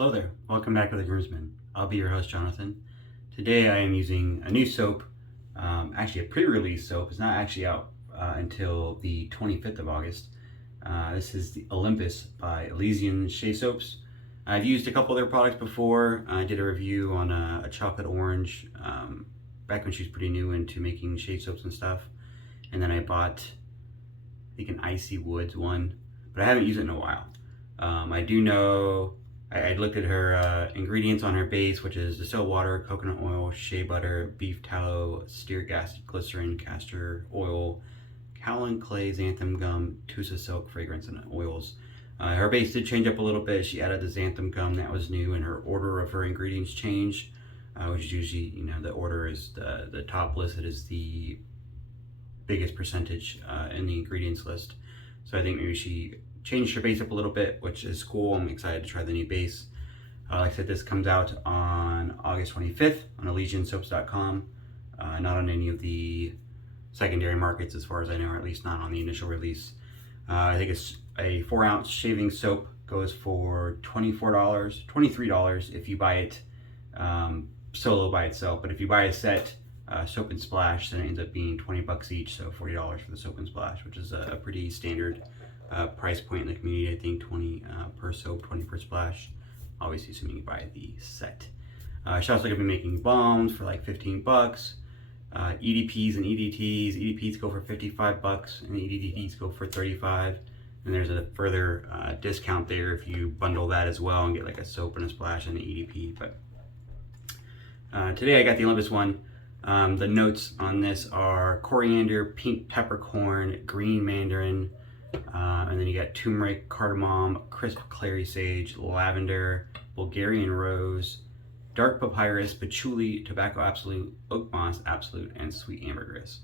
Hello there, welcome back to The Groomsman. I'll be your host, Jonathan. Today I am using a new soap, actually a pre-release soap. It's not actually out until the 25th of August. This is the Olympus by Elysian Soaps. I've used a couple of their products before. I did a review on a chocolate orange back when she was pretty new into making shade soaps and stuff. And then I bought, I think, an Icy Woods one, but I haven't used it in a while. I do know I looked at her ingredients on her base, which is distilled water, coconut oil, shea butter, beef tallow, stearic acid, glycerin, castor oil, kaolin clay, xanthan gum, tussa silk, fragrance, and oils. Her base did change up a little bit. She added the xanthan gum, that was new, and her order of her ingredients changed, which is usually, the order is the top listed is the biggest percentage in the ingredients list. So I think maybe she changed her base up a little bit, which is cool. I'm excited to try the new base. Like I said, this comes out on August 25th on ElysianSoaps.com. Not on any of the secondary markets as far as I know, or at least not on the initial release. I think it's a 4-ounce shaving soap, goes for $23 if you buy it solo by itself. But if you buy a set, soap and splash, then it ends up being $20 each, so $40 for the soap and splash, which is a pretty standard price point in the community. I think 20 per soap, 20 per splash, obviously assuming you buy the set. She's also going to be making balms for like $15. EDPs and EDTs. EDPs go for $55 and the EDTs go for $35. And there's a further discount there if you bundle that as well and get like a soap and a splash and an EDP. But today I got the Olympus one. The notes on this are coriander, pink peppercorn, green mandarin, and then you got turmeric, cardamom, crisp clary sage, lavender, Bulgarian rose, dark papyrus, patchouli, tobacco absolute, oak moss absolute, and sweet ambergris.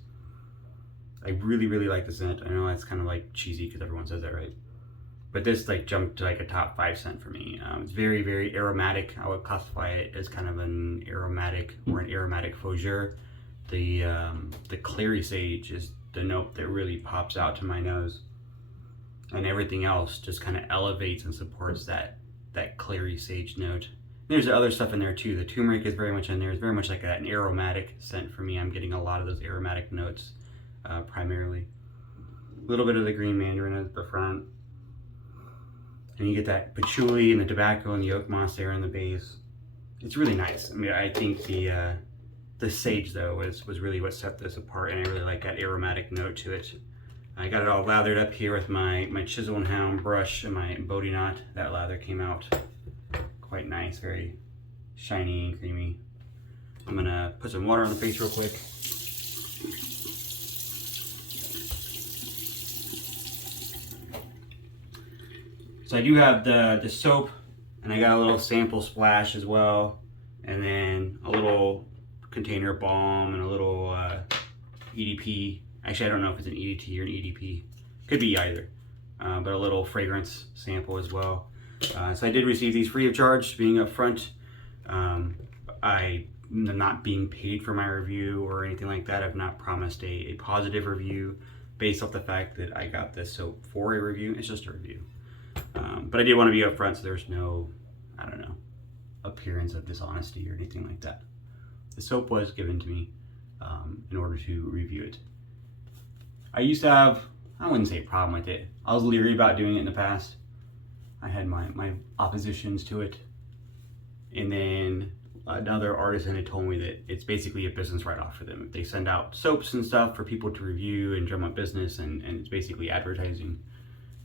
I really like the scent. I know that's kind of like cheesy because everyone says that, right? But this like jumped to like a top 5 scent for me. It's very aromatic. I would classify it as kind of an aromatic or an aromatic fougere. The clary sage is the note that really pops out to my nose, and everything else just kind of elevates and supports that clary sage note. There's other stuff in there too. The turmeric is very much in there. It's very much like an aromatic scent for me. I'm getting a lot of those aromatic notes primarily. A little bit of the green mandarin at the front. And you get that patchouli and the tobacco and the oak moss there in the base. It's really nice. I mean, I think the sage though was really what set this apart, and I really like that aromatic note to it. I got it all lathered up here with my Chisel and Hound brush and my Bodhi knot. That lather came out quite nice, very shiny and creamy. I'm gonna put some water on the face real quick. So I do have the soap, and I got a little sample splash as well, and then a little container of balm and a little EDP. Actually, I don't know if it's an EDT or an EDP. Could be either, but a little fragrance sample as well. So I did receive these free of charge, being up front. I'm not being paid for my review or anything like that. I've not promised a positive review based off the fact that I got this soap for a review. It's just a review. But I did want to be upfront, so there's no, appearance of dishonesty or anything like that. The soap was given to me in order to review it. I used to have, I wouldn't say a problem with it. I was leery about doing it in the past. I had my oppositions to it. And then another artisan had told me that it's basically a business write-off for them. They send out soaps and stuff for people to review and drum up business, and it's basically advertising.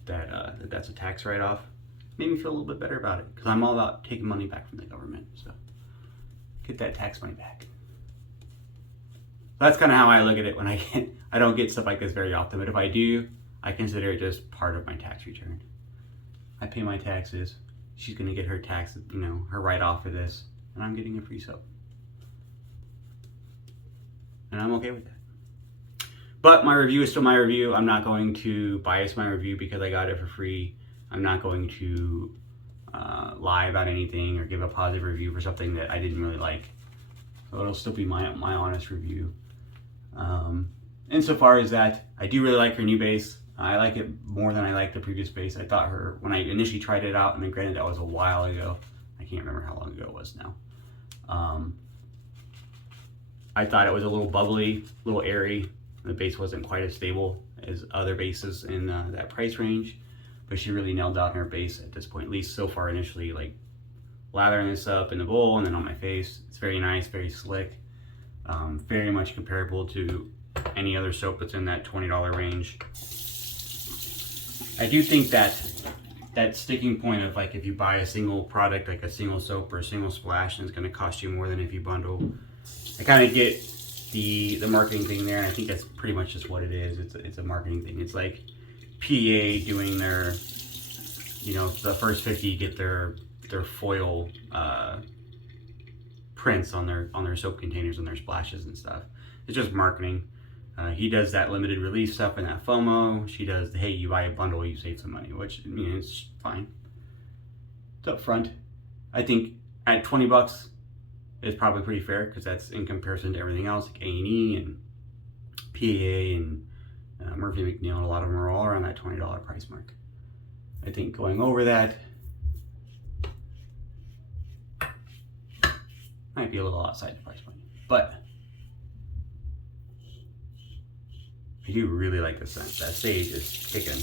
That's a tax write-off. Made me feel a little bit better about it, because I'm all about taking money back from the government, so get that tax money back. That's kind of how I look at it when I don't get stuff like this very often, but if I do, I consider it just part of my tax return. I pay my taxes, she's gonna get her tax, her write-off for this, and I'm getting a free soap. And I'm okay with that. But my review is still my review. I'm not going to bias my review because I got it for free. I'm not going to lie about anything or give a positive review for something that I didn't really like. So it'll still be my honest review. Insofar as that, I do really like her new base. I like it more than I liked the previous base. I thought when I initially tried it out, and then granted that was a while ago, I can't remember how long ago it was now. I thought it was a little bubbly, a little airy. The base wasn't quite as stable as other bases in that price range, but she really nailed down her base at this point, at least so far initially, like lathering this up in the bowl and then on my face. It's very nice, very slick, very much comparable to any other soap that's in that $20 range. I do think that sticking point of like if you buy a single product, like a single soap or a single splash, and it's going to cost you more than if you bundle. I kind of get the marketing thing there, and I think that's pretty much just what it is. It's a marketing thing. It's like PA doing their, you know, the first 50 get their foil prints on their soap containers and their splashes and stuff. It's just marketing. He does that limited release stuff and that FOMO. She does the, hey, you buy a bundle, you save some money, which, I mean, it's fine. It's up front. I think at 20 bucks is probably pretty fair, because that's in comparison to everything else, like A&E and PAA and Murphy McNeil, and a lot of them are all around that $20 price mark. I think going over that might be a little outside the price point, but I do really like the scent. That sage is kicking.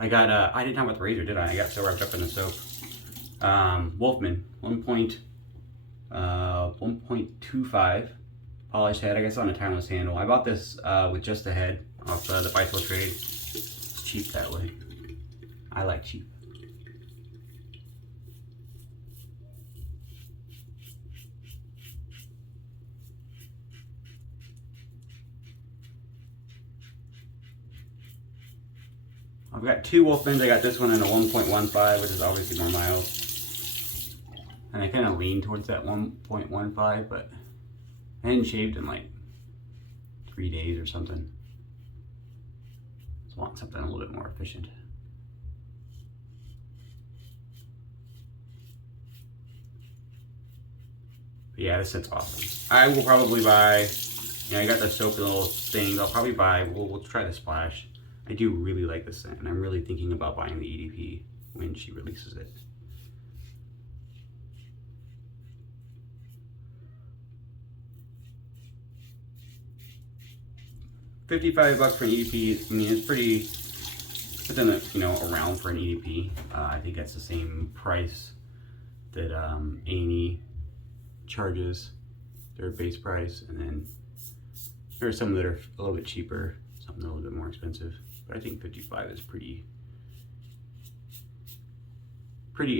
I got, I didn't talk about the razor, did I? I got so wrapped up in the soap. Wolfman, 1.25 polished head, I guess on a timeless handle. I bought this with just the head off the Bicycle Trade. It's cheap that way. I like cheap. I've got two Wolfmans. I got this one in a 1.15, which is obviously more mild. And I kind of lean towards that 1.15, but I hadn't shaved in like 3 days or something. Just want something a little bit more efficient. But yeah, this set's awesome. I will probably buy, you know, I got the soap and little things. I'll probably buy, we'll try the splash. I do really like this scent, and I'm really thinking about buying the EDP when she releases it. $55 for an EDP. I mean, it's pretty. Within the, you know, around for an EDP. I think that's the same price that A&E charges, their base price, and then there are some that are a little bit cheaper, some that are a little bit more expensive. But I think 55 is pretty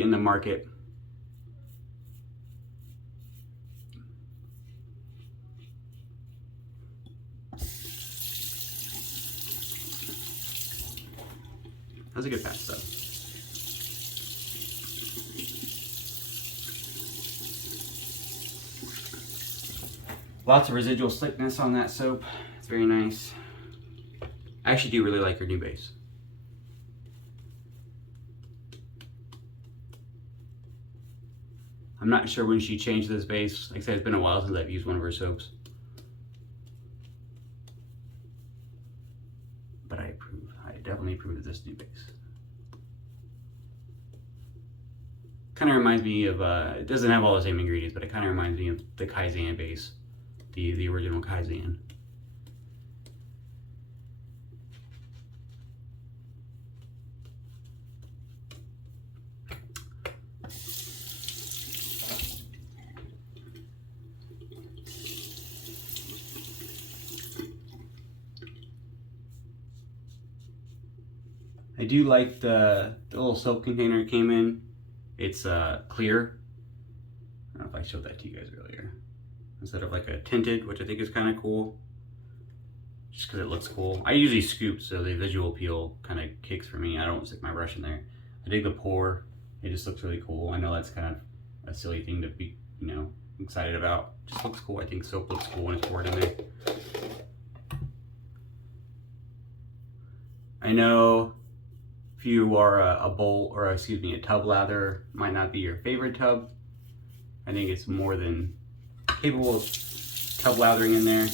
in the market. That's a good pass though. Lots of residual slickness on that soap. It's very nice. I actually do really like her new base. I'm not sure when she changed this base. Like I said, it's been a while since I've used one of her soaps. But I approve. I definitely approve of this new base. Kind of reminds me of, it doesn't have all the same ingredients, but it kind of reminds me of the Kaizen base. The original Kaizen. I do like the little soap container it came in. It's clear. I don't know if I showed that to you guys earlier. Instead of like a tinted, which I think is kind of cool. Just because it looks cool. I usually scoop, so the visual appeal kind of kicks for me. I don't stick my brush in there. I dig the pour. It just looks really cool. I know that's kind of a silly thing to be, you know, excited about. Just looks cool. I think soap looks cool when it's poured in there. I know if you are a bowl, or excuse me, a tub lather might not be your favorite tub. I think it's more than capable of tub lathering in there.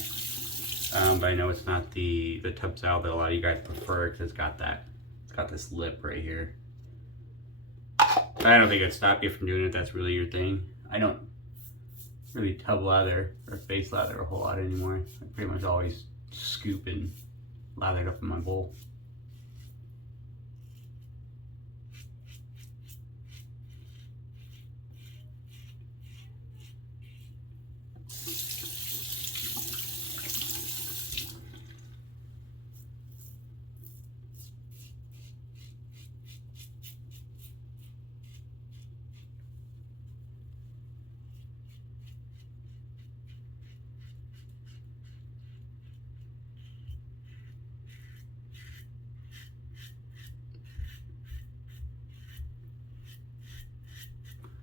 But I know it's not the tub style that a lot of you guys prefer, because it's got this lip right here. I don't think it'd stop you from doing it. That's really your thing. I don't really tub lather or face lather a whole lot anymore. I pretty much always scoop and lather it up in my bowl.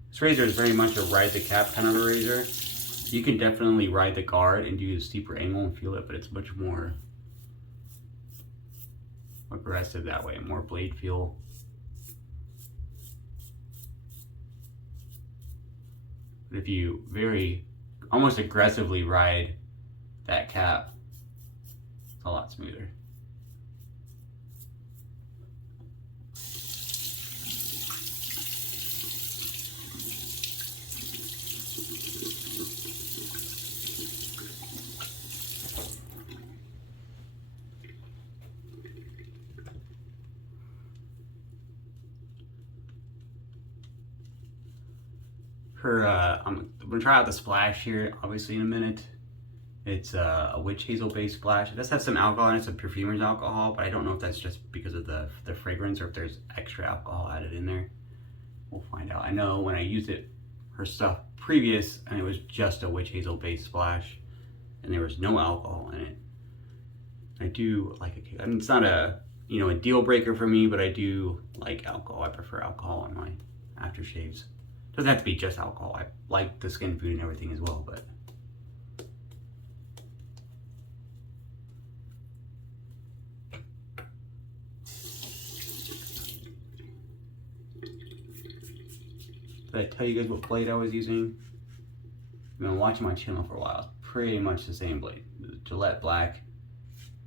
This razor is very much a ride the cap kind of a razor. You can definitely ride the guard and do a steeper angle and feel it, but it's much more aggressive that way, more blade feel. But if you almost aggressively ride that cap, it's a lot smoother. I'm gonna try out the splash here, obviously in a minute. It's a witch hazel based splash. It does have some alcohol in it, some perfumer's alcohol, but I don't know if that's just because of the fragrance or if there's extra alcohol added in there. We'll find out. I know when I used her stuff previous, and it was just a witch hazel based splash, and there was no alcohol in it. I do like it. I mean, it's not a a deal breaker for me, but I do like alcohol. I prefer alcohol in my aftershaves. Doesn't have to be just alcohol. I like the skin food and everything as well, but did I tell you guys what blade I was using? I've been watching my channel for a while. It's pretty much the same blade. The Gillette black,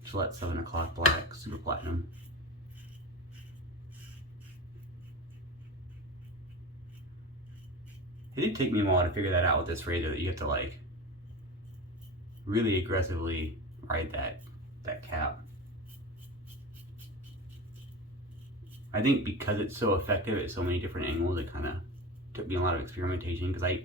Gillette 7 o'clock black, super platinum. It did take me a while to figure that out with this razor, that you have to like really aggressively ride that cap. I think because it's so effective at so many different angles, it kind of took me a lot of experimentation, because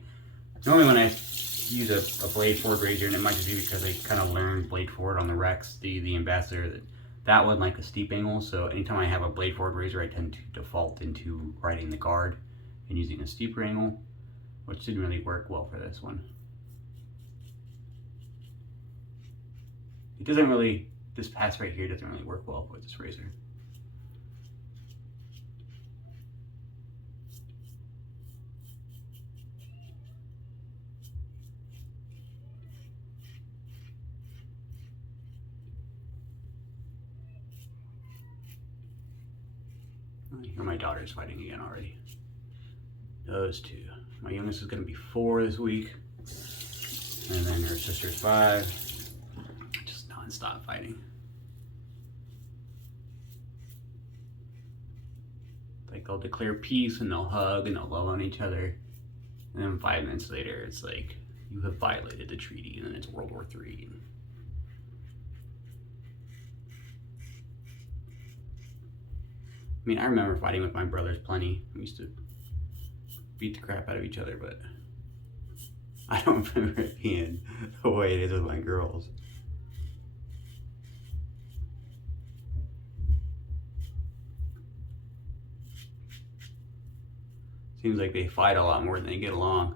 normally when I use a blade forward razor, and it might just be because I kind of learned blade forward on the Rex, the Ambassador, that one like a steep angle. So anytime I have a blade forward razor, I tend to default into riding the guard and using a steeper angle, which didn't really work well for this one. It doesn't really, this pass right here doesn't really work well with this razor. I hear my daughter's fighting again already. Those two. My youngest is going to be 4 this week, and then her sister's 5. Just non-stop fighting. Like they'll declare peace and they'll hug and they'll love on each other, and then 5 minutes later it's like, you have violated the treaty, and then it's World War III. I mean, I remember fighting with my brothers plenty. We used to beat the crap out of each other, but I don't remember it being the way it is with my girls. Seems like they fight a lot more than they get along.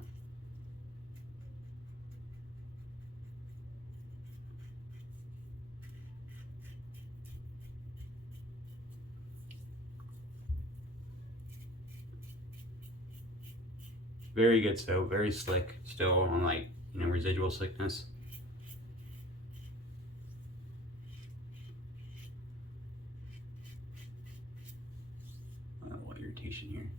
Very good soap, very slick, still on like, residual slickness. A little irritation here.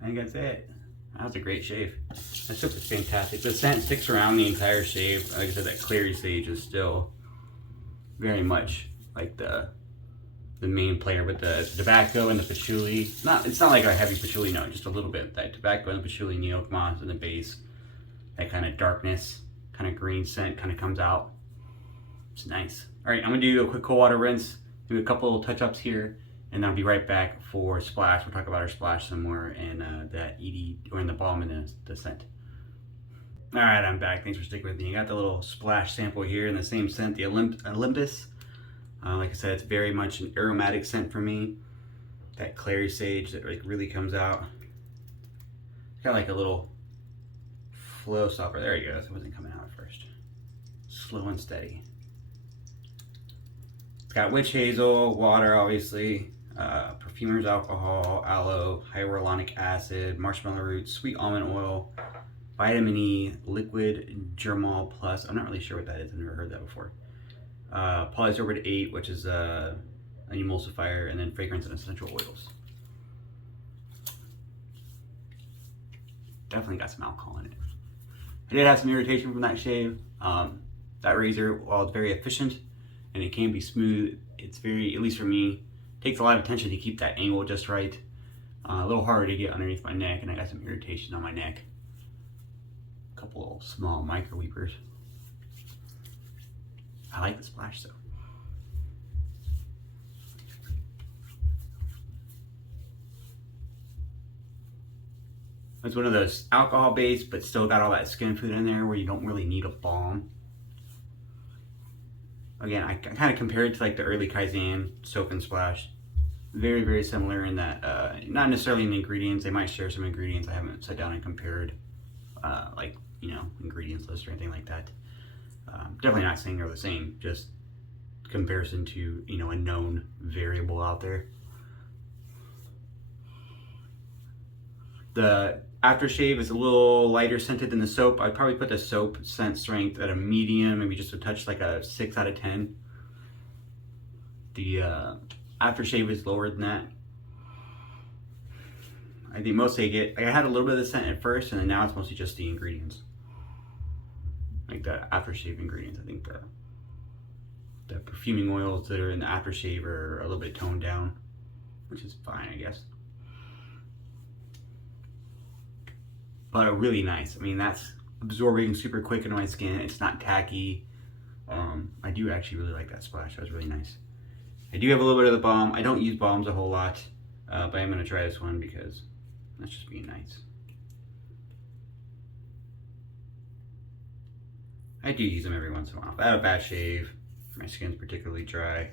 I think that's it. That was a great shave. That soap is fantastic. The scent sticks around the entire shave. Like I said, that clary sage is still very much like the main player with the tobacco and the patchouli. It's not like a heavy patchouli note, just a little bit. That tobacco and the patchouli and the oak moss in the base. That kind of darkness, kind of green scent kind of comes out. It's nice. All right, I'm gonna do a quick cold water rinse, do a couple touch-ups here, and then I'll be right back for splash. We'll talk about our splash some more and that ED, or in the balm and the scent. All right, I'm back. Thanks for sticking with me. I got the little splash sample here in the same scent, the Olympus. Like I said, it's very much an aromatic scent for me. That clary sage that like really comes out. It's got like a little flow stopper. There you go. It wasn't coming out at first. Slow and steady. It's got witch hazel, water, obviously, perfumer's alcohol, aloe, hyaluronic acid, marshmallow root, sweet almond oil, vitamin E, liquid germol plus. I'm not really sure what that is. I've never heard that before. Polysorbate 8, which is an emulsifier, and then fragrance and essential oils. Definitely got some alcohol in it. I did have some irritation from that shave. That razor, while it's very efficient and it can be smooth, it's very, at least for me, takes a lot of attention to keep that angle just right. A little harder to get underneath my neck, and I got some irritation on my neck. A couple of small micro weepers. I like the splash though. It's one of those alcohol based but still got all that skin food in there where you don't really need a balm. Again, I kind of compare it to like the early Kaizen soap and splash. Very, very similar in that, not necessarily in the ingredients. They might share some ingredients. I haven't sat down and compared like, you know, ingredients list or anything like that. Definitely not saying they're the same, just comparison to, you know, a known variable out there. The aftershave is a little lighter scented than the soap. I'd probably put the soap scent strength at a medium, maybe just a touch like a 6 out of 10. The aftershave is lower than that. I think mostly I had a little bit of the scent at first, and then now it's mostly just the ingredients. Like the aftershave ingredients. I think the perfuming oils that are in the aftershave are a little bit toned down, which is fine, I guess. But really nice. I mean, that's absorbing super quick into my skin. It's not tacky. I do actually really like that splash. That was really nice. I do have a little bit of the balm. I don't use balms a whole lot, but I'm going to try this one because that's just being nice. I do use them every once in a while. If I have a bad shave, my skin's particularly dry,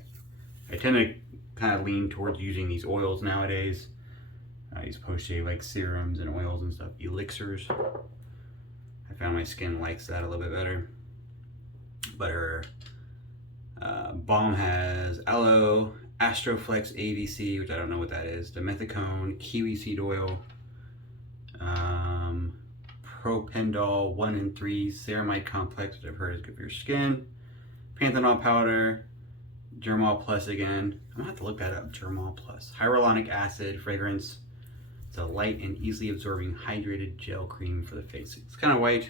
I tend to kind of lean towards using these oils nowadays. These post-shave like serums and oils and stuff, elixirs. I found my skin likes that a little bit better. But her balm has aloe, Astroflex AVC, which I don't know what that is, dimethicone, kiwi seed oil, propendol 1 and 3 ceramide complex, which I've heard is good for your skin, panthenol powder, germol plus again. I'm gonna have to look that up. Germol plus, hyaluronic acid, fragrance. It's a light and easily absorbing hydrated gel cream for the face. It's kind of white.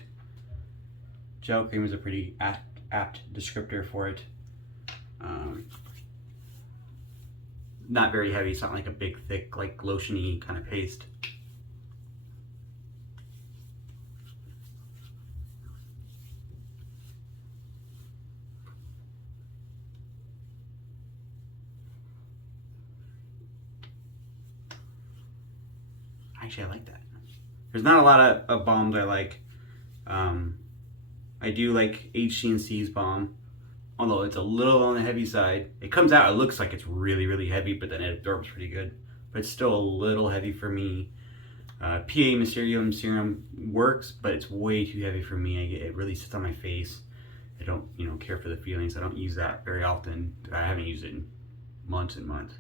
Gel cream is a pretty apt descriptor for it. Not very heavy. It's not like a big, thick, like lotion-y kind of paste. Actually, I like that. There's not a lot of balms I like. I do like HC&C's balm, although it's a little on the heavy side. It comes out, it looks like it's really, really heavy, but then it absorbs pretty good. But it's still a little heavy for me. PA Mysterium Serum works, but it's way too heavy for me. It really sits on my face. I don't, you know, care for the feelings. I don't use that very often. I haven't used it in months and months.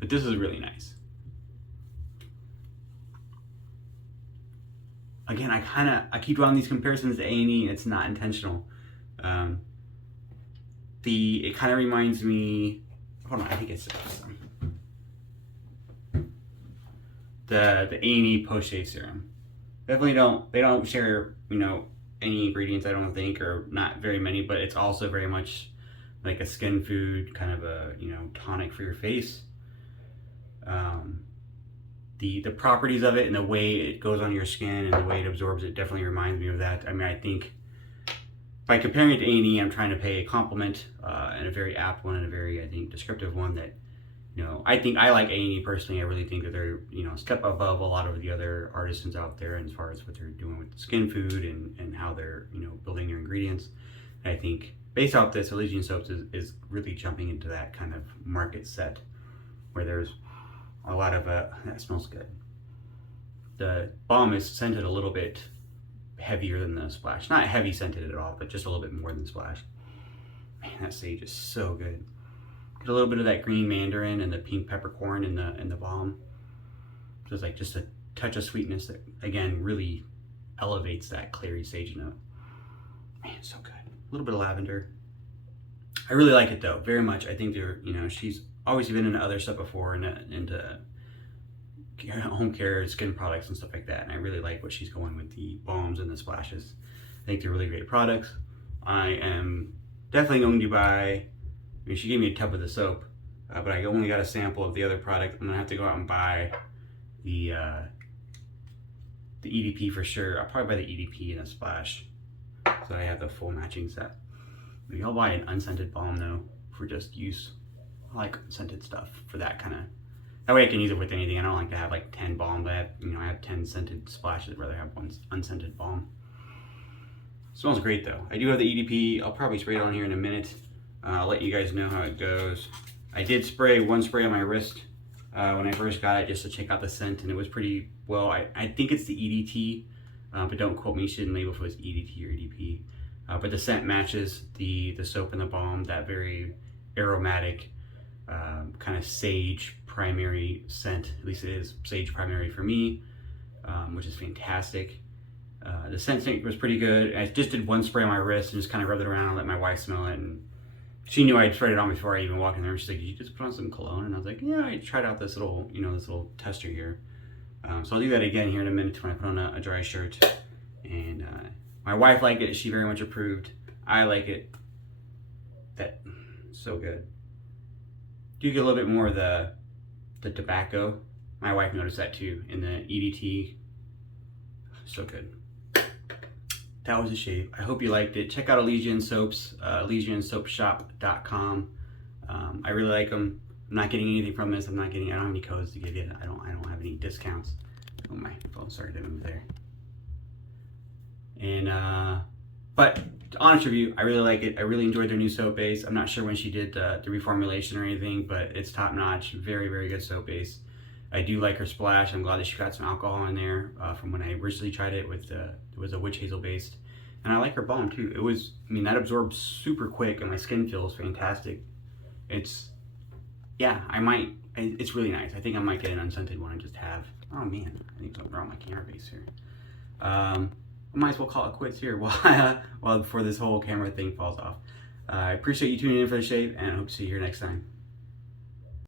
But this is really nice. Again, I keep drawing these comparisons to A&E, and it's not intentional. It kind of reminds me, hold on, I think it's, the A&E post shave serum. Definitely they don't share, you know, any ingredients, I don't think, or not very many, but it's also very much like a skin food, kind of a, you know, tonic for your face. The properties of it and the way it goes on your skin and the way it absorbs it definitely reminds me of that. I mean, I think by comparing it to A&E, I'm trying to pay a compliment, and a very apt one, and a very, I think, descriptive one that, you know, I think I like A&E personally. I really think that they're, you know, a step above a lot of the other artisans out there as far as what they're doing with skin food and how they're, you know, building their ingredients. And I think based off this, Elysian Soaps is really jumping into that kind of market set where there's a lot of, that smells good. The balm is scented a little bit heavier than the splash. Not heavy scented at all, but just a little bit more than splash. Man, that sage is so good. Get a little bit of that green mandarin and the pink peppercorn in the balm. So it's like just a touch of sweetness that, again, really elevates that clary sage note. Man, so good. A little bit of lavender. I really like it though, very much. I think they're, you know, she's obviously been into other stuff before, into home care, skin products and stuff like that. And I really like what she's going with the balms and the splashes. I think they're really great products. I am definitely going to buy, I mean, she gave me a tub of the soap, but I only got a sample of the other product. I'm gonna have to go out and buy the EDP for sure. I'll probably buy the EDP and a splash, so I have the full matching set. Maybe I'll buy an unscented balm though for just use. I like scented stuff for that kind of. That way I can use it with anything. I don't like to have like 10 balms. I have 10 scented splashes. I'd rather have one unscented balm. It smells great though. I do have the EDP. I'll probably spray it on here in a minute. I'll let you guys know how it goes. I did spray one spray on my wrist when I first got it just to check out the scent, and it was pretty well. I think it's the EDT, but don't quote me. She didn't label if it was EDT or EDP. But the scent matches the soap and the balm, that very aromatic kind of sage primary scent. At least it is sage primary for me, which is fantastic. The scent was pretty good. I just did one spray on my wrist and just kind of rubbed it around and let my wife smell it. And she knew I'd sprayed it on before I even walked in there. She's like, "Did you just put on some cologne?" And I was like, "Yeah, I tried out this little, this little tester here." So I'll do that again here in a minute when I put on a dry shirt. And my wife liked it. She very much approved. I like it. So good. Do get a little bit more of the tobacco. My wife noticed that too in the EDT. So good. That was a shave. I hope you liked it. Check out Elysian Soaps, ElysianSoapShop.com. I really like them. I'm not getting anything from this. I don't have any codes to give you. I don't have any discounts. Oh, my phone started to move there. And but honest review, I really like it. I really enjoyed their new soap base. I'm not sure when she did the reformulation or anything, but it's top notch. Very, very good soap base. I do like her splash. I'm glad that she got some alcohol in there from when I originally tried it with it was a witch hazel based. And I like her balm too. That absorbs super quick and my skin feels fantastic. It's really nice. I think I might get an unscented one and just have, oh man, I think something wrong with my camera base here. I might as well call it quits here while before this whole camera thing falls off. I appreciate you tuning in for the shave, and I hope to see you here next time.